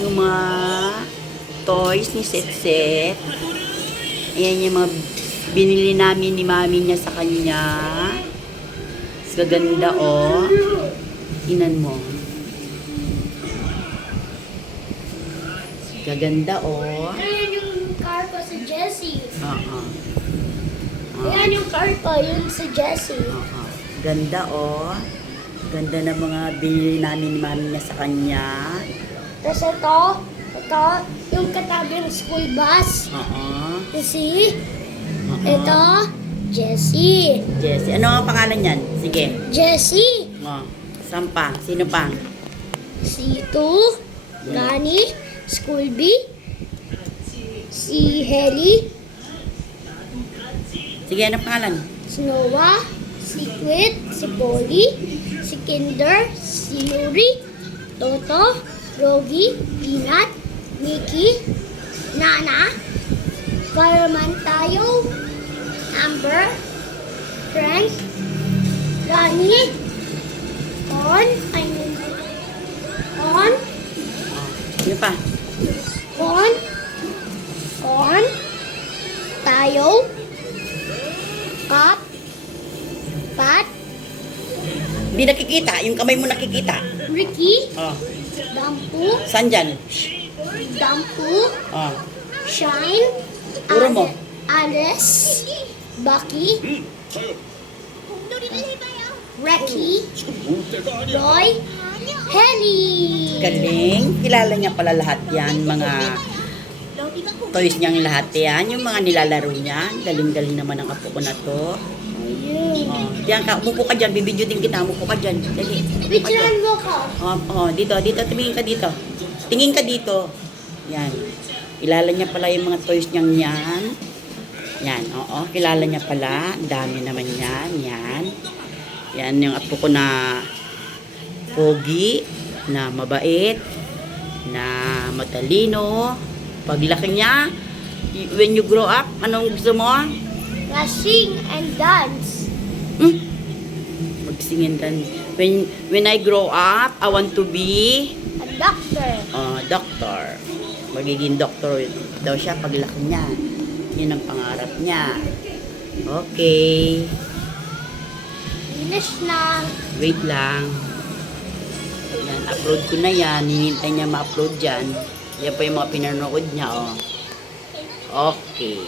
yung mga toys ni Setset. Ayan yung mga binili namin ni mami niya sa kanya. Gaganda, oh. Tingnan mo. Gaganda, oh. Ayan yung car ko si Jessie. Oo. Ayan yung car ko, yun si Jessie. Oo. Ganda, oh. Ganda na mga binili namin ni mami niya sa kanya. Tapos ito, yung katabi ng school bus. Oo. Kasi, Oo. ito, Jessie. Jessie. Ano ang pangalan niyan? Sige. Jessie. Oh. Saan pa? Sino pa? Si Tu, Gani, Schoolby, si Heli, Sige, ano pangalan? si Noah, si Quit, si Polly, si Kinder, si Yuri, Toto, Rogi, Peanut, Mickey, Nana, Fireman tayo, Amber, Frank, Ronnie, On, On, Sino pa? On, tayo, Pop, Pat, Hindi nakikita. Yung kamay mo nakikita. Ricky, Oh. Dampu, Saan dyan? Oh. Shine, Puro mo. Alice, Bucky, Reki, Roy, Heli. Galing. Kilala niya pala lahat yan. Mga toys niyang lahat yan. Yung mga nilalaro niya. Galing-galing naman ang apo ko na to. Oh. Diyan ka. Umupo ka dyan. Bibidyo din kita. Umupo ka dyan. Dali. Picturean mo ko. Dito. Tumingin ka dito. Tingin ka dito. Yan. Kilala niya pala yung mga toys niyang yan. Yan. Oo. Kilala niya pala. Ang dami naman yan. Yan. Yan yung apo ko na pogi, na mabait, na matalino. Paglaki niya, when you grow up, anong gusto mo? Sing and dance. Mag-sing and dance. When I grow up, I want to be A doctor. doctor. Magiging doctor daw siya paglaki niya. Yun ang pangarap niya. Okay. Finish na. Wait lang. Yan, upload ko na yan. Hinihintay niya ma-upload dyan. Yan pa yung mga pinanood niya, oh. Okay.